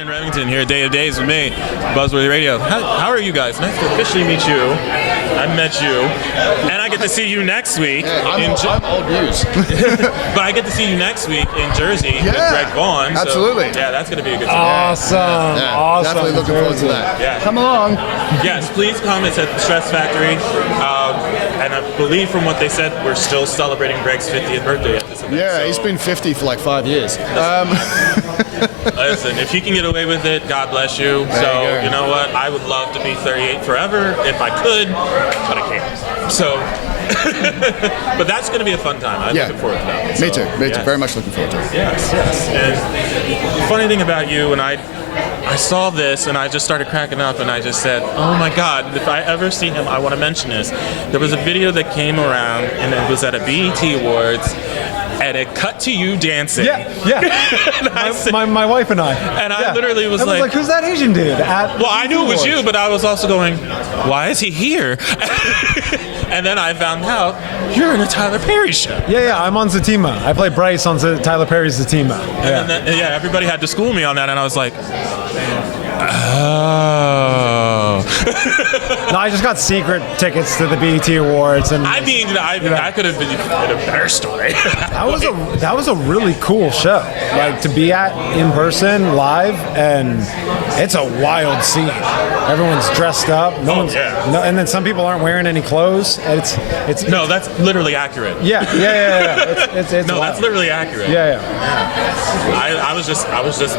in Remington here at Day of Days with me, Buzzworthy Radio. How are you guys? Nice to officially meet you. I met you, and I get to see you next week. Yeah, I'm old news. But I get to see you next week in Jersey with Greg Vaughn. Absolutely. So, yeah, that's going to be a good time. Awesome. Definitely looking forward to that. Yeah. Come along. Yes, please come. It's at the Stress Factory. And I believe from what they said, we're still celebrating Greg's 50th birthday at this event. Yeah, so. He's been 50 for like 5 years. Listen, if he can get away with it, God bless you. There you know what? I would love to be 38 forever if I could, but I can't. So, but that's going to be a fun time. I'm looking forward to that. Me too. Very much looking forward to it. Yes. And the funny thing about you, and I saw this and I just started cracking up and I just said, oh my God, if I ever see him, I want to mention this. There was a video that came around and it was at a BET Awards and it cut to you dancing. Yeah. my wife and I. And I literally was like, who's that Asian dude? Well, I knew it was you, but I was also going, why is he here? And then I found out you're in a Tyler Perry show. Yeah, I'm on Zatima. I play Bryce on Tyler Perry's Zatima. And then everybody had to school me on that, and I was like, oh. No, I just got secret tickets to the BET Awards, and I could have been a better story. that was a really cool show, like to be at in person, live, and it's a wild scene. Everyone's dressed up. And then some people aren't wearing any clothes. It's no, that's literally accurate. Yeah. It's no, wild. that's literally accurate. Yeah. I was just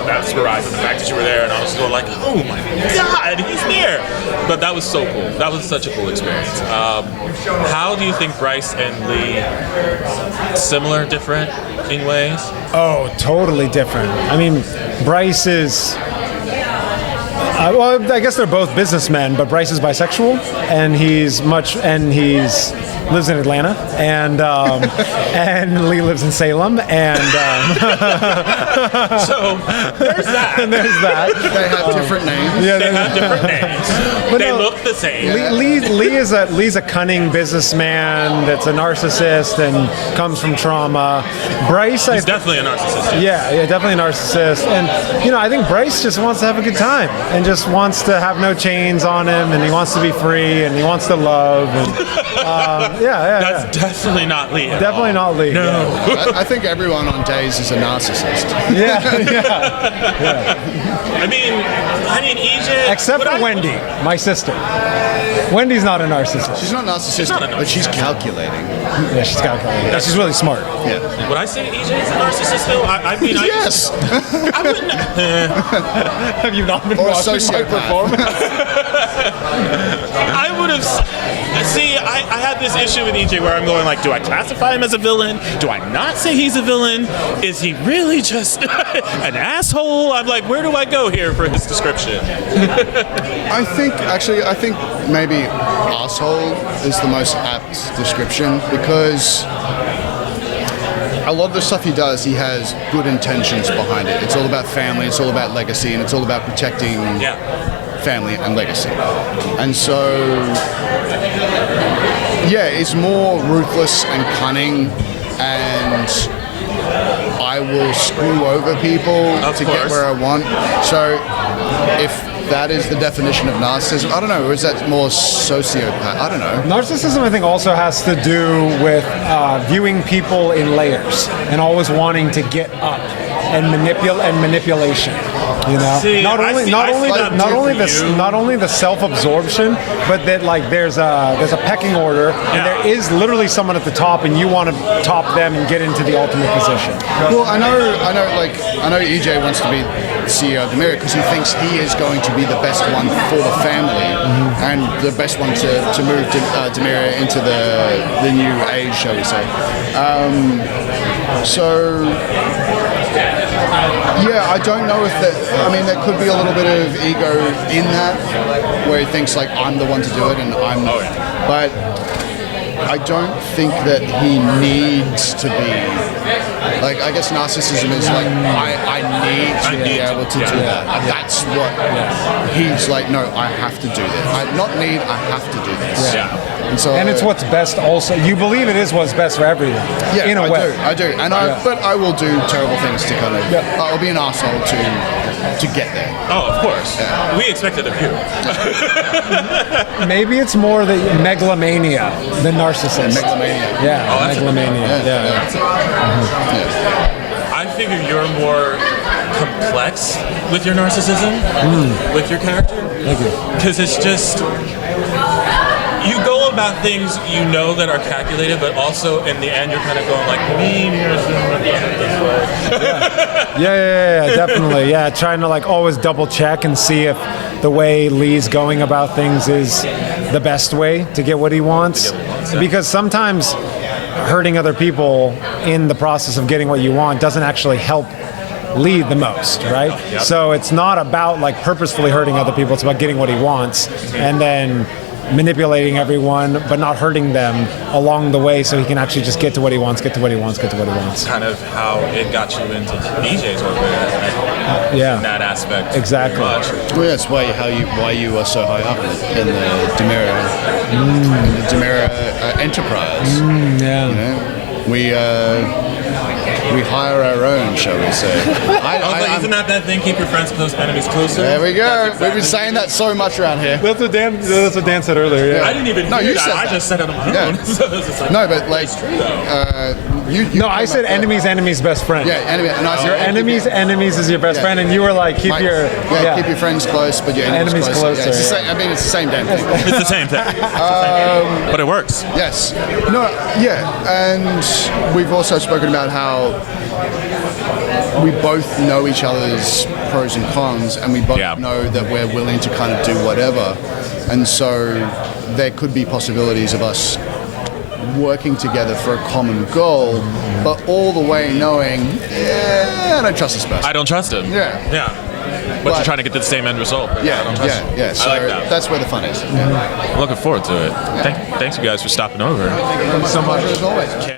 mesmerized with the fact that you were there, and I was going like, oh my God, he's there. But that was so cool. That was such a cool experience. How do you think Bryce and Lee similar, different in ways? Oh, totally different. I mean, Bryce is. Well, I guess they're both businessmen, but Bryce is bisexual, and he's lives in Atlanta, and Lee lives in Salem, and so there's that. And there's that. They have different names. Yeah, they have different names. They look the same. Lee's a cunning businessman that's a narcissist and comes from trauma. Bryce, he's definitely a narcissist. Yeah, definitely a narcissist, and I think Bryce just wants to have a good time and just wants to have no chains on him, and he wants to be free, and he wants to love, and That's definitely not Lee. Definitely not Lee. No. Yeah. I think everyone on Days is a narcissist. Yeah. I mean, EJ. Except for Wendy, my sister. Wendy's not a narcissist. She's not narcissistic, but she's calculating. Yeah, she's calculating. Yeah, she's really smart. Yeah. Would I say EJ is a narcissist though? Yes. I wouldn't. Have you not been watching my performance? I would have. See, I had this issue with EJ where I'm going like, do I classify him as a villain? Do I not say he's a villain? Is he really just an asshole? I'm like, where do I go here for his description? I think maybe asshole is the most apt description, because a lot of the stuff he does, he has good intentions behind it. It's all about family, it's all about legacy, and it's all about protecting family and legacy. And so, it's more ruthless and cunning, and I will screw over people to get where I want. So if that is the definition of narcissism, I don't know, or is that more sociopath? I don't know. Narcissism, I think, also has to do with viewing people in layers and always wanting to get up and manipulation. See, not only the self-absorption, but that like there's a pecking order, and there is literally someone at the top, and you want to top them and get into the ultimate position. Well, I know EJ wants to be CEO of Demira because he thinks he is going to be the best one for the family, and the best one to move Demira into the new age, shall we say. I don't know if that. I mean, there could be a little bit of ego in that, where he thinks like I'm the one to do it, and I'm. But I don't think that he needs to be. Like, I guess narcissism is like I need to be able to do that. That's what he's like. No, I have to do this. I have to do this. And it's what's best also. You believe it is what's best for everyone. Yeah, in a way. I do. But I will do terrible things to kind of... I'll be an asshole to to get there. Oh, of course. Yeah. We expected of you. Maybe it's more the megalomania than narcissist. Megalomania. Yeah, megalomania. Yeah. I figure you're more complex with your narcissism, with your character. Thank you. Because it's just, you go about things you know that are calculated, but also in the end you're kind of going like, maybe you're doing it this way. Yeah, definitely. Yeah, trying to like always double check and see if the way Lee's going about things is the best way to get what he wants. Because sometimes hurting other people in the process of getting what you want doesn't actually help Lee the most, right? Yep. So it's not about like purposefully hurting other people, it's about getting what he wants and then manipulating everyone but not hurting them along the way so he can actually just get to what he wants. Kind of how it got you into DJs over there. Yeah. In that aspect. Exactly. Well, that's why you are so high up in the Demira enterprise. Yeah. You know, we hire our own, shall we say? Isn't that thing? Keep your friends close, enemies closer. There we go. We've been saying that so much around here. That's what Dan said earlier. Yeah. I didn't even hear you that. said I that. just said it on my own. So it's just like, No, but like, No, I said enemy's best friend. Yeah, enemy. And I said Your enemies is your best friend, and you were like, keep your friends close, but your enemies closer. Yeah, it's the same, I mean, it's the same damn thing. it's the same thing. But it works. Yes. No. Yeah, and we've also spoken about how we both know each other's pros and cons, and we both know that we're willing to kind of do whatever, and so there could be possibilities of us working together for a common goal, but all the way knowing, I don't trust this person. I don't trust him. Yeah. But you're trying to get to the same end result. But I don't trust him. Yeah. So I like that. that's where the fun is. Yeah. Looking forward to it. Thanks you guys for stopping over. Thank you so much as always.